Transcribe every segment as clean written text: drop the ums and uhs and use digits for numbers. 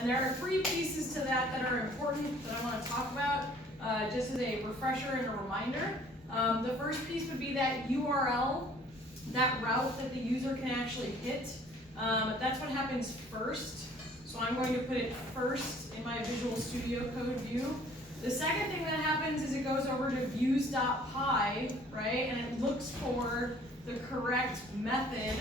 And there are three pieces to that are important that I want to talk about, just as a refresher and a reminder. The first piece would be that URL, that route that the user can actually hit. That's what happens first. So I'm going to put it first in my Visual Studio Code view. The second thing that happens is it goes over to views.py, right? And it looks for the correct method.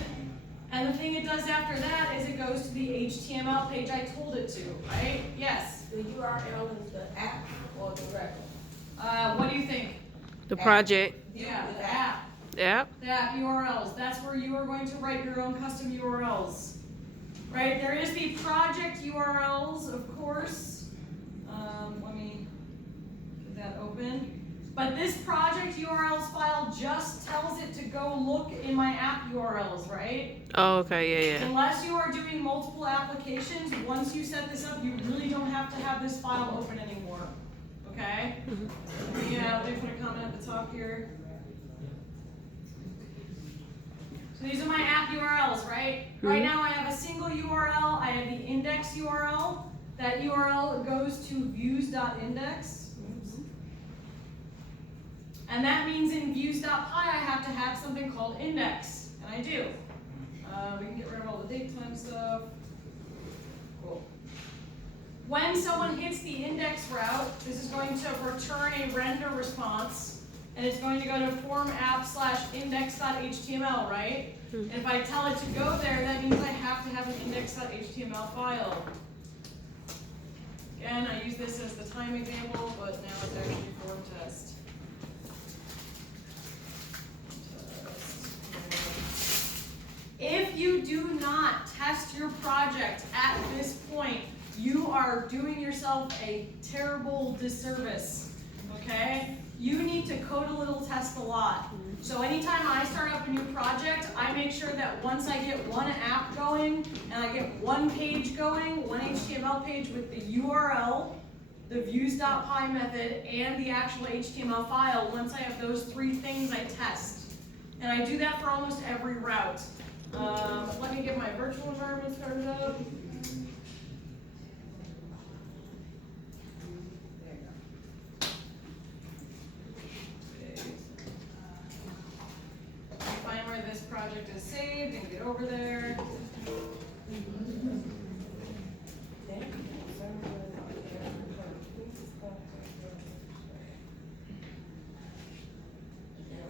And the thing it does after that is it goes to the HTML page I told it to, right? Yes? The URL is the app or the record? What do you think? The project. Yeah, the app. Yep. The app URLs. That's where you are going to write your own custom URLs. Right? There is the project URLs, of course. Let me get that open. But this project URLs file just tells it to go look in my app URLs, right? Oh, okay, yeah. Unless you are doing multiple applications, once you set this up, you really don't have to have this file open anymore. Okay? Yeah, let me put a comment at the top here. So these are my app URLs, right? Right now I have a single URL. I have the index URL. That URL goes to views.index. And that means in views.py I have to have something called index. And I do. We can get rid of all the date time stuff. Cool. When someone hits the index route, this is going to return a render response. And it's going to go to form app/index.html, right? And if I tell it to go there, that means I have to have an index.html file. Again, I use this as the time example, but now it's actually form test. If you do not test your project at this point, you are doing yourself a terrible disservice, okay? You need to code a little, test a lot. So anytime I start up a new project, I make sure that once I get one app going, and I get one page going, one HTML page with the URL, the views.py method, and the actual HTML file, once I have those three things, I test. And I do that for almost every route. Let me get my virtual environment started up. Find where this project is saved and get over there.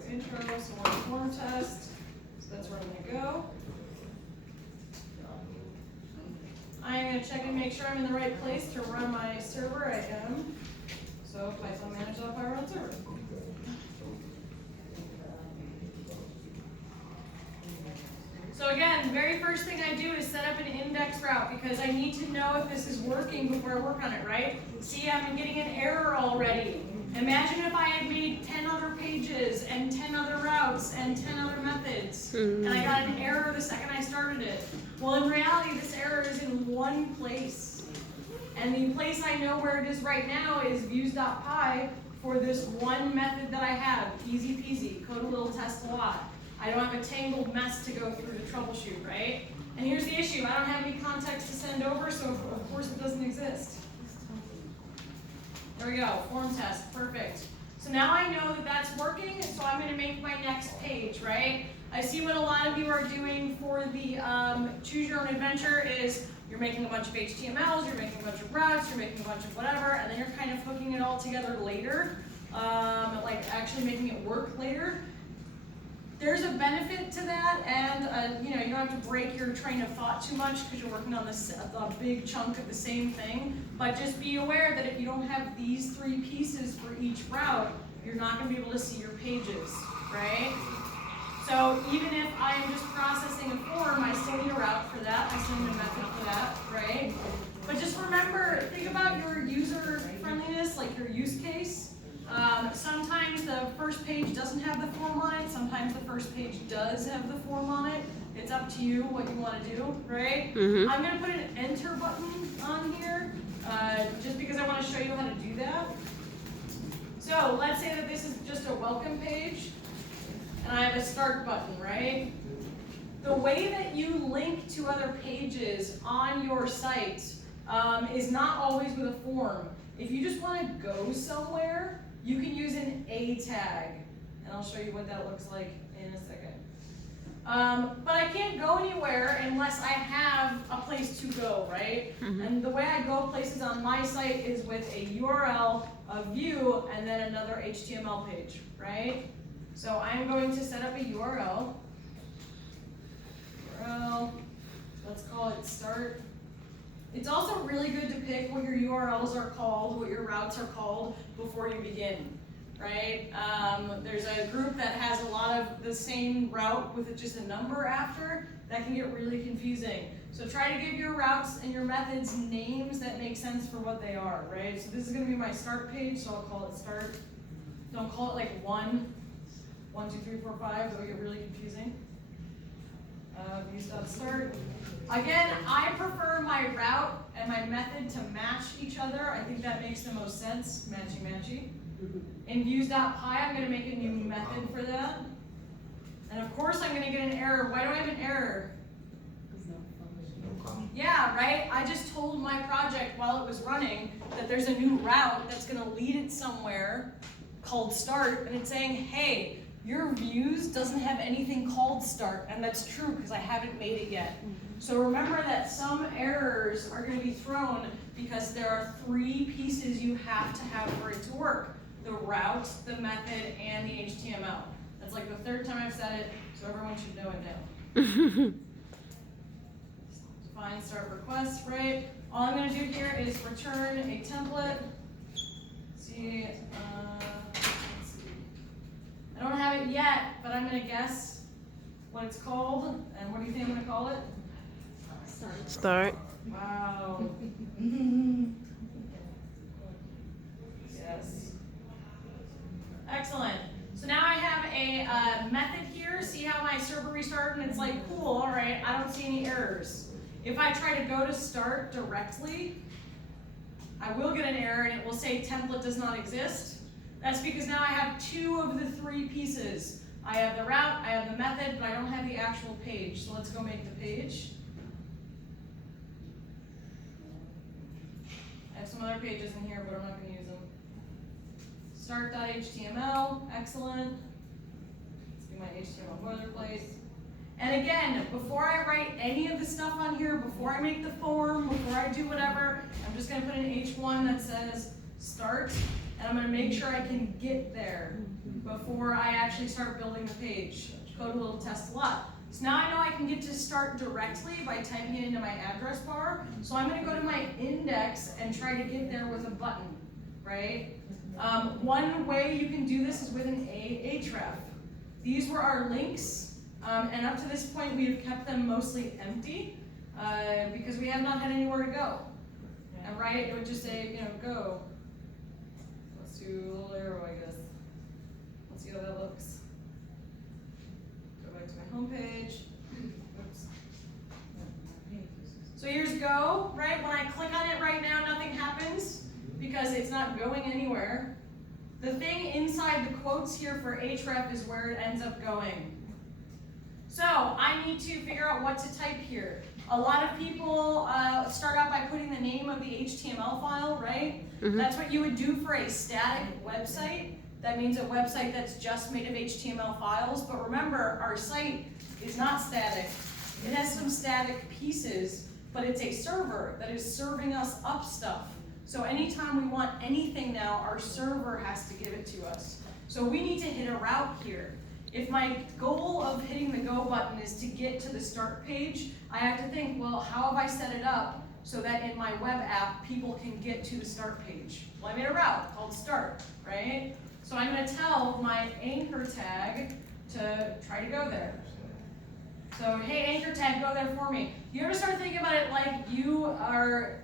Intro, so we're in form test. So that's where I'm going to go. I'm going to check and make sure I'm in the right place to run my server. I am. So Python manage.py run server. So again, very first thing I do is set up an index route because I need to know if this is working before I work on it, right? See, I'm getting an error already. Imagine if I had made 10 other pages and 10 other routes and 10 other methods, and I got an error the second I started it. Well, in reality, this error is in one place. And the place I know where it is right now is views.py for this one method that I have. Easy peasy, code a little, test a lot. I don't have a tangled mess to go through to troubleshoot, right? And here's the issue. I don't have any context to send over, so of course it doesn't exist. There we go, form test, perfect. So now I know that that's working, so I'm going to make my next page, right? I see what a lot of you are doing for the Choose Your Own Adventure is you're making a bunch of HTMLs, you're making a bunch of routes, you're making a bunch of whatever, and then you're kind of hooking it all together later, like actually making it work later. There's a benefit to that, and you know, you don't have to break your train of thought too much because you're working on this a big chunk of the same thing. But just be aware that if you don't have these three pieces for each route, you're not going to be able to see your pages, right? So even if I am just processing a form, I still need a route for that. I still need a method for that, right? But just remember, think about your user friendliness, like your use case. Sometimes the first page doesn't have the form on it. Sometimes the first page does have the form on it. It's up to you what you want to do, right? I'm going to put an enter button on here just because I want to show you how to do that. So let's say that this is just a welcome page and I have a start button, right? The way that you link to other pages on your site is not always with a form. If you just want to go somewhere, you can use an A tag. And I'll show you what that looks like in a second. But I can't go anywhere unless I have a place to go, right? And the way I go places on my site is with a URL, a view, and then another HTML page, right? So I'm going to set up a URL. Let's call it start. It's also really good to pick what your URLs are called, what your routes are called before you begin, right? There's a group that has a lot of the same route with just a number after. That can get really confusing. So try to give your routes and your methods names that make sense for what they are, right? So this is going to be my start page, so I'll call it start. Don't call it like 1, 2, 3, 4, 5. That would get really confusing. Views.start. Again, I prefer my route and my method to match each other. I think that makes the most sense. Matchy. In views.py, I'm going to make a new method for that. And of course, I'm going to get an error. Why do I have an error? Yeah, right? I just told my project while it was running that there's a new route that's going to lead it somewhere called start, and it's saying, hey, your views doesn't have anything called start, and that's true because I haven't made it yet. So remember that some errors are going to be thrown because there are 3 pieces you have to have for it to work. The route, the method, and the HTML. That's like the 3rd time I've said it, so everyone should know it now. Define start request, right? All I'm going to do here is return a template. Let's see. I don't have it yet, but I'm going to guess what it's called. And what do you think I'm going to call it? Start. Wow. Yes. Excellent. So now I have a method here. See how my server restarted? And it's like, cool, all right, I don't see any errors. If I try to go to start directly, I will get an error and it will say template does not exist. That's because now I have 2 of the 3 pieces. I have the route, I have the method, but I don't have the actual page. So let's go make the page. I have some other pages in here, but I'm not going to use them. Start.html, excellent. Let's do my HTML boilerplate. And again, before I write any of the stuff on here, before I make the form, before I do whatever, I'm just going to put an H1 that says start. And I'm going to make sure I can get there before I actually start building the page. Code a little test a lot. So now I know I can get to start directly by typing it into my address bar. So I'm going to go to my index and try to get there with a button, right? One way you can do this is with an href. These were our links, and up to this point we have kept them mostly empty because we have not had anywhere to go. And right, it would just say, go. Do a little arrow, I guess. Let's see how that looks. Go back to my home page. Oops. So here's go, right? When I click on it right now, nothing happens because it's not going anywhere. The thing inside the quotes here for href is where it ends up going. So I need to figure out what to type here. A lot of people start out by putting the name of the HTML file, right? That's what you would do for a static website. That means a website that's just made of HTML files. But remember, our site is not static. It has some static pieces, but it's a server that is serving us up stuff. So anytime we want anything now, our server has to give it to us. So we need to hit a route here. If my goal of hitting the go button is to get to the start page, I have to think, well, how have I set it up so that in my web app, people can get to the start page? Well, I made a route called start, right? So I'm going to tell my anchor tag to try to go there. So, hey, anchor tag, go there for me. You ever start thinking about it like you are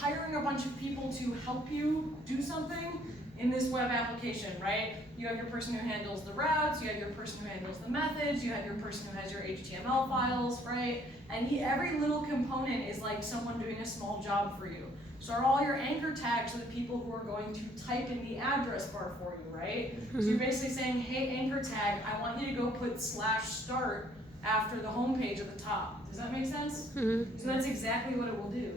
hiring a bunch of people to help you do something in this web application, right? You have your person who handles the routes, you have your person who handles the methods, you have your person who has your HTML files, right? And every little component is like someone doing a small job for you. So are all your anchor tags are the people who are going to type in the address bar for you, right? So you're basically saying, hey, anchor tag, I want you to go put /start after the home page at the top. Does that make sense? So that's exactly what it will do.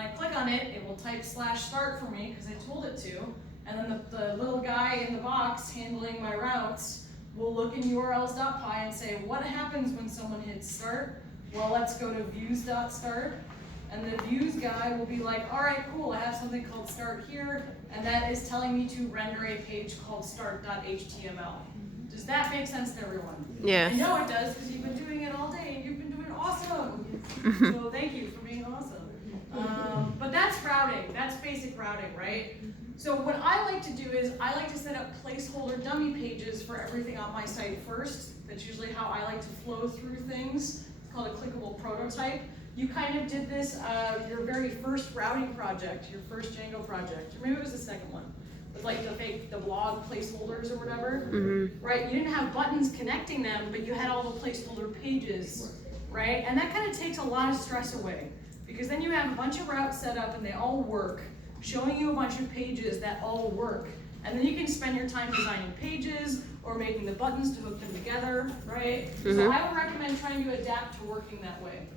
When I click on it, it will type /start for me because I told it to. And then the little guy in the box handling my routes will look in urls.py and say, what happens when someone hits start? Well, let's go to views.start. And the views guy will be like, all right, cool, I have something called start here, and that is telling me to render a page called start.html. Does that make sense to everyone? Yes. I know it does, because you've been doing it all day, and you've been doing awesome. So thank you for being awesome. But that's routing, that's basic routing, right? So what I like to do is, I like to set up placeholder dummy pages for everything on my site first. That's usually how I like to flow through things. It's called a clickable prototype. You kind of did this your very first routing project, your first Django project, or maybe it was the second one, with like the blog placeholders or whatever, right? You didn't have buttons connecting them, but you had all the placeholder pages, right? And that kind of takes a lot of stress away, because then you have a bunch of routes set up and they all work, showing you a bunch of pages that all work. And then you can spend your time designing pages or making the buttons to hook them together, right? So I would recommend trying to adapt to working that way.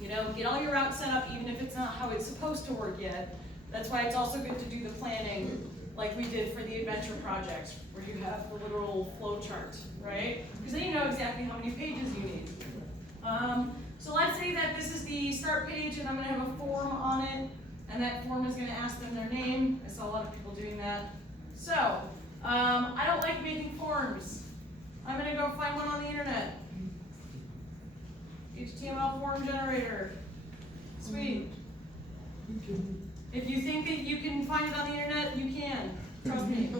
You know, get all your routes set up even if it's not how it's supposed to work yet. That's why it's also good to do the planning like we did for the adventure project, where you have the literal flow chart, right? Because then you know exactly how many pages you need. So let's say that this is the start page and I'm gonna have a form on it, and that form is gonna ask them their name. I saw a lot of people doing that. So, I don't like making forms. I'm gonna go find one on the internet. HTML form generator. Sweet. If you think that you can find it on the internet, you can. Trust me.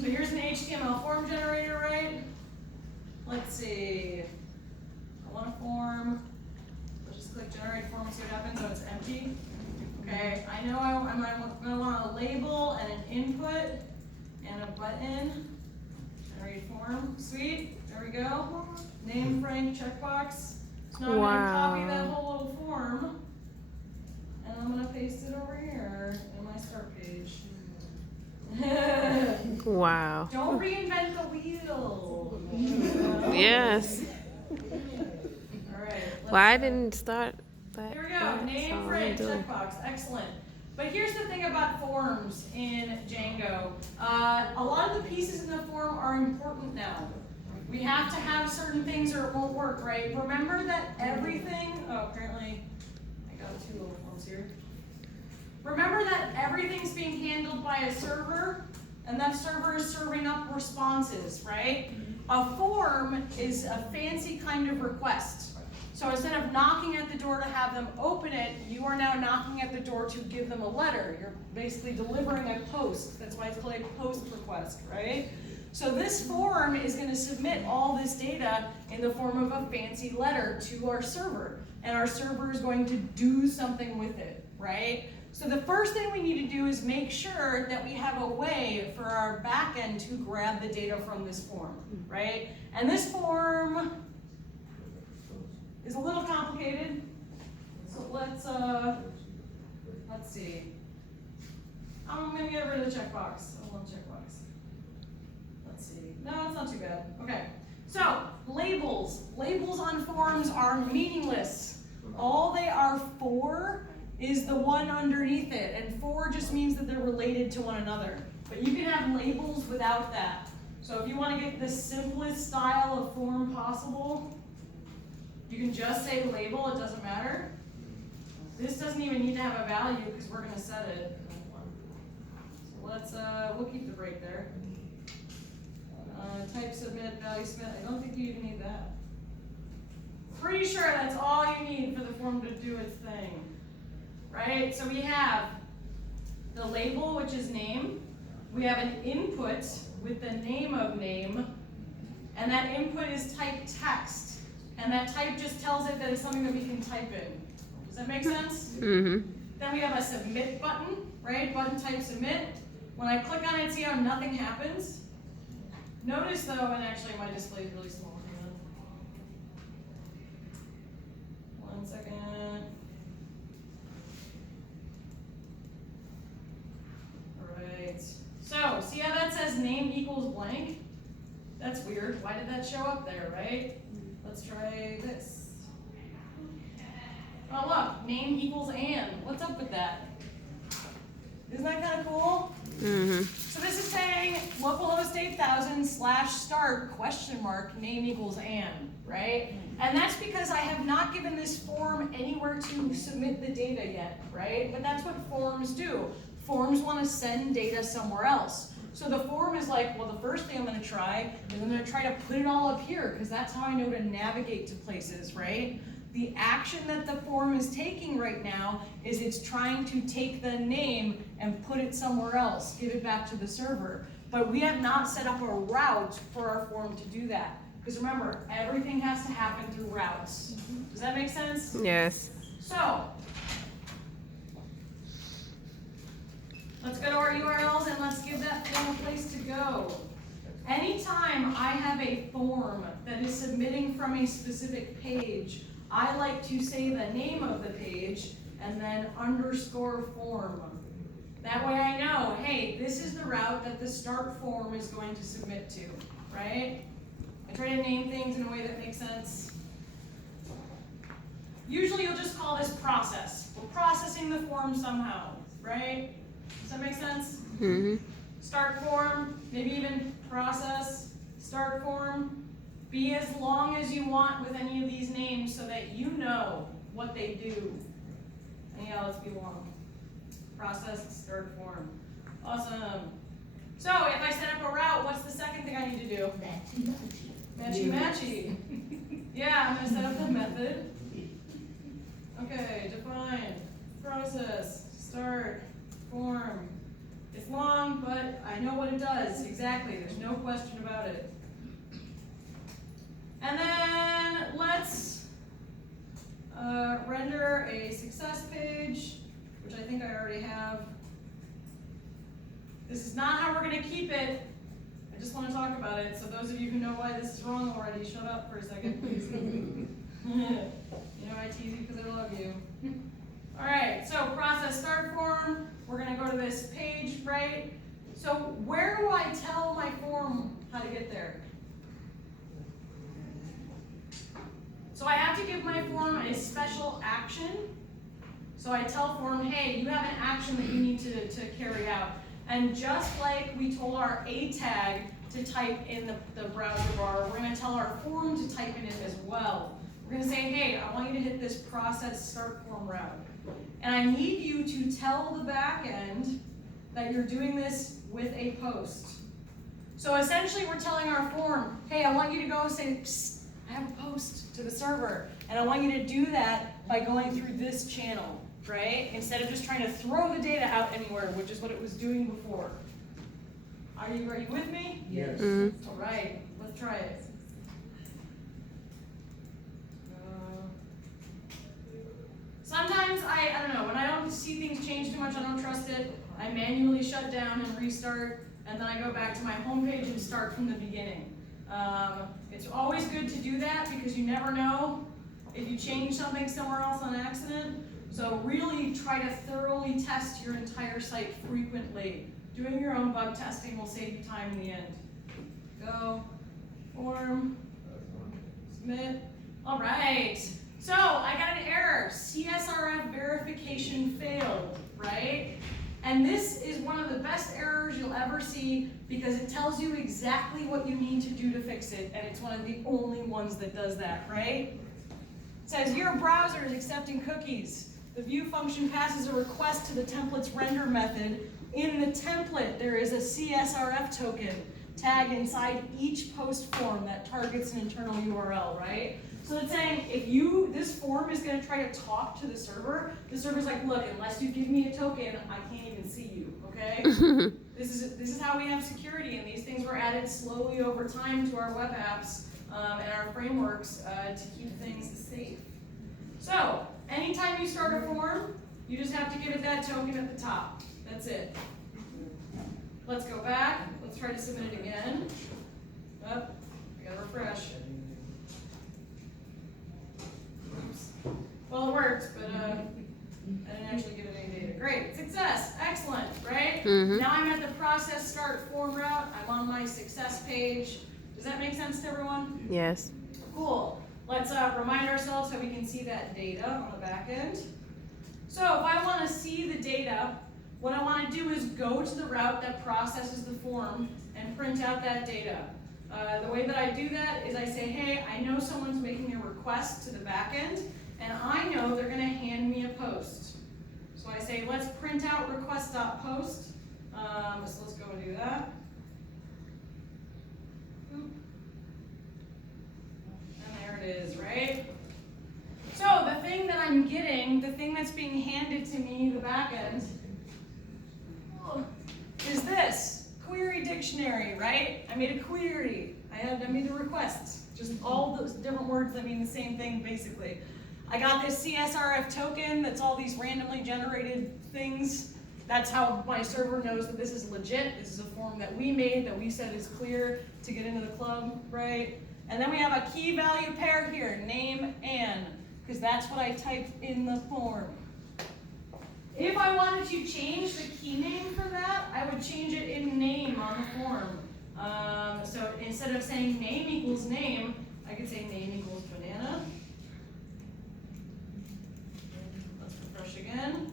So here's an HTML form generator, right? Let's see. I want a form. Let's just click generate form and see what happens. Oh, it's empty. Okay, I know I'm going to want a label and an input and a button. Generate form. Sweet. There we go. Name Frank checkbox. So now I'm going to copy that whole little form, and I'm going to paste it over here in my start page. Wow. Don't reinvent the wheel. Yes. All right. Well, I didn't start that. Here we go. Name Frank checkbox. Excellent. But here's the thing about forms in Django. A lot of the pieces in the form are important now. We have to have certain things or it won't work, right? Remember that everything, apparently I got two little forms here. Remember that everything's being handled by a server, and that server is serving up responses, right? A form is a fancy kind of request. So instead of knocking at the door to have them open it, you are now knocking at the door to give them a letter. You're basically delivering a post. That's why it's called a post request, right? So this form is going to submit all this data in the form of a fancy letter to our server. And our server is going to do something with it, right? So the first thing we need to do is make sure that we have a way for our backend to grab the data from this form, right? And this form is a little complicated. So let's see. I'm going to get rid of the checkbox. I love checkbox. Let's see. No, it's not too bad. Okay. So, labels. Labels on forms are meaningless. All they are for is the one underneath it. And for just means that they're related to one another. But you can have labels without that. So if you want to get the simplest style of form possible, you can just say label, it doesn't matter. This doesn't even need to have a value because we're going to set it. So let's, we'll keep the break there. Type submit, value submit. I don't think you even need that. Pretty sure that's all you need for the form to do its thing. Right? So we have the label, which is name. We have an input with the name of name. And that input is type text. And that type just tells it that it's something that we can type in. Does that make sense? Mm-hmm. Then we have a submit button, right? Button type submit. When I click on it, see how nothing happens? Notice though, and actually my display is really small. Hang on. 1 second. Alright. So, see how that says name equals blank? That's weird. Why did that show up there, right? Let's try this. Oh look, name equals and. What's up with that? Isn't that kind of cool? Mm-hmm. So this is saying localhost 8000 /start question mark name equals and, right? And that's because I have not given this form anywhere to submit the data yet, right? But that's what forms do. Forms want to send data somewhere else. So the form is like, well, the first thing I'm going to try is I'm going to try to put it all up here because that's how I know to navigate to places, right? The action that the form is taking right now is it's trying to take the name and put it somewhere else, give it back to the server. But we have not set up a route for our form to do that. Because remember, everything has to happen through routes. Does that make sense? Yes. So, let's go to our URLs and let's give that form a place to go. Anytime I have a form that is submitting from a specific page, I like to say the name of the page and then underscore form. That way I know, hey, this is the route that the start form is going to submit to, right? I try to name things in a way that makes sense. Usually you'll just call this process. We're processing the form somehow, right? Does that make sense? Mm-hmm. Start form, maybe even process, start form. Be as long as you want with any of these names so that you know what they do. And yeah, let's be long. Process, start form. Awesome. So if I set up a route, what's the second thing I need to do? Matchy matchy. Yeah, I'm gonna set up the method. Okay, define, process, start, form. It's long, but I know what it does, exactly, there's no question about it. And then let's render a success page, which I think I already have. This is not how we're gonna keep it. I just wanna talk about it, so those of you who know why this is wrong already, shut up for a second, please. You know I tease you because I love you. All right, so process start form. We're gonna go to this page, right? So where do I tell my form how to get there? So I have to give my form a special action. So I tell form, hey, you have an action that you need to carry out. And just like we told our A tag to type in the browser bar, we're gonna tell our form to type in it as well. We're gonna say, hey, I want you to hit this process start form route. And I need you to tell the back end that you're doing this with a post. So essentially we're telling our form, hey, I want you to go say, psst, I have a post to the server. And I want you to do that by going through this channel, right? Instead of just trying to throw the data out anywhere, which is what it was doing before. Are you with me? Yes. Mm-hmm. All right, let's try it. Sometimes I don't know, when I don't see things change too much, I don't trust it. I manually shut down and restart, and then I go back to my home page and start from the beginning. It's always good to do that because you never know if you change something somewhere else on accident. So really try to thoroughly test your entire site frequently. Doing your own bug testing will save you time in the end. Go, form, submit. All right. So I got an error. CSRF verification failed, right? And this is one of the best errors you'll ever see because it tells you exactly what you need to do to fix it, and it's one of the only ones that does that, right? It says your browser is accepting cookies. The view function passes a request to the template's render method. In the template, there is a CSRF token tag inside each post form that targets an internal URL, right? So it's saying if this form is going to try to talk to the server's like, look, unless you give me a token, I can't even see you, okay? This is how we have security, and these things were added slowly over time to our web apps and our frameworks to keep things safe. So anytime you start a form, you just have to give it that token at the top. That's it. Let's go back. Let's try to submit it again. Oh, I gotta refresh. Oops. Well, it worked, but I didn't actually give it any data. Great, success, excellent, right? Mm-hmm. Now I'm at the process start form route. I'm on my success page. Does that make sense to everyone? Yes. Cool. let's remind ourselves so we can see that data on the back end. So if I want to see the data, what I want to do is go to the route that processes the form and print out that data. The way that I do that is I say, hey, I know someone's making a request to the back end, and I know they're going to hand me a post. So I say, let's print out request.post. So let's go and do that. And there it is, right? So the thing that I'm getting, the thing that's being handed to me, the back end, is this query dictionary, right? I made a query. I made a request. Just all those different words that mean the same thing, basically. I got this CSRF token that's all these randomly generated things. That's how my server knows that this is legit. This is a form that we made that we said is clear to get into the club, right? And then we have a key value pair here, name and, because that's what I typed in the form. If I wanted to change the key name for that, I would change it in name on the form. So instead of saying name equals name, I could say name equals banana. Let's refresh again.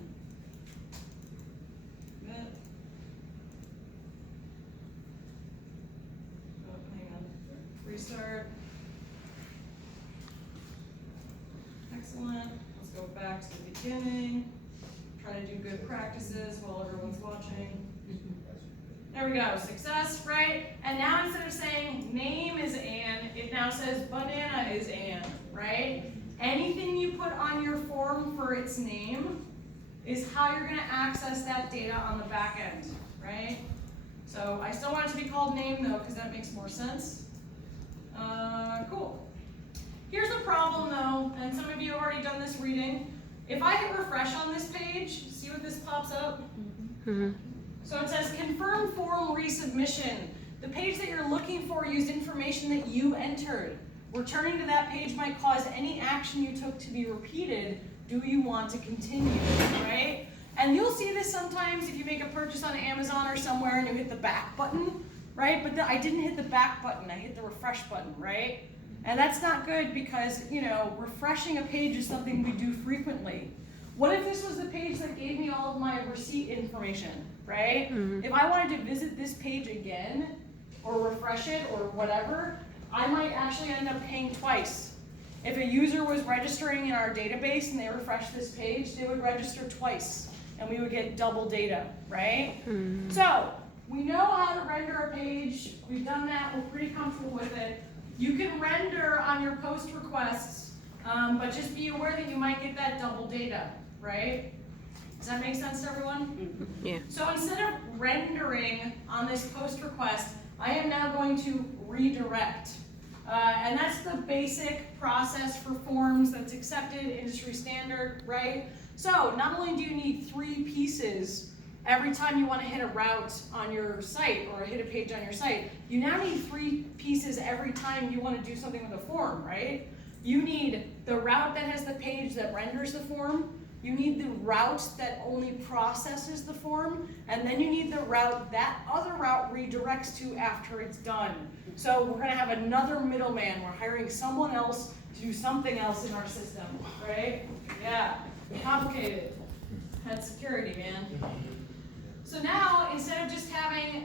Oh, hang on. Restart. Excellent. Let's go back to the beginning. Try to do good practices while everyone's watching. There we go, success, right? And now instead of saying name is Ann, it now says banana is Ann, right? Anything you put on your form for its name is how you're gonna access that data on the back end, right? So I still want it to be called name though, because that makes more sense. Cool. Here's the problem though, and some of you have already done this reading. If I hit refresh on this page, see what this pops up? Mm-hmm. So it says confirm form resubmission. The page that you're looking for used information that you entered. Returning to that page might cause any action you took to be repeated. Do you want to continue, right? And you'll see this sometimes if you make a purchase on Amazon or somewhere and you hit the back button, right? But I didn't hit the back button, I hit the refresh button, right? And that's not good because, you know, refreshing a page is something we do frequently. What if this was the page that gave me all of my receipt information, right? Mm-hmm. If I wanted to visit this page again, or refresh it, or whatever, I might actually end up paying twice. If a user was registering in our database and they refreshed this page, they would register twice, and we would get double data, right? Mm-hmm. So, we know how to render a page, we've done that, we're pretty comfortable with it. You can render on your post requests, but just be aware that you might get that double data, right? Does that make sense to everyone? Yeah. So instead of rendering on this post request, I am now going to redirect. And that's the basic process for forms that's accepted, industry standard, right? So not only do you need 3 pieces every time you want to hit a route on your site or hit a page on your site, you now need 3 pieces every time you want to do something with a form, right? You need the route that has the page that renders the form, you need the route that only processes the form, and then you need the route that other route redirects to after it's done. So we're going to have another middleman. We're hiring someone else to do something else in our system, right? Yeah, complicated. That's security, man. So now, instead of just having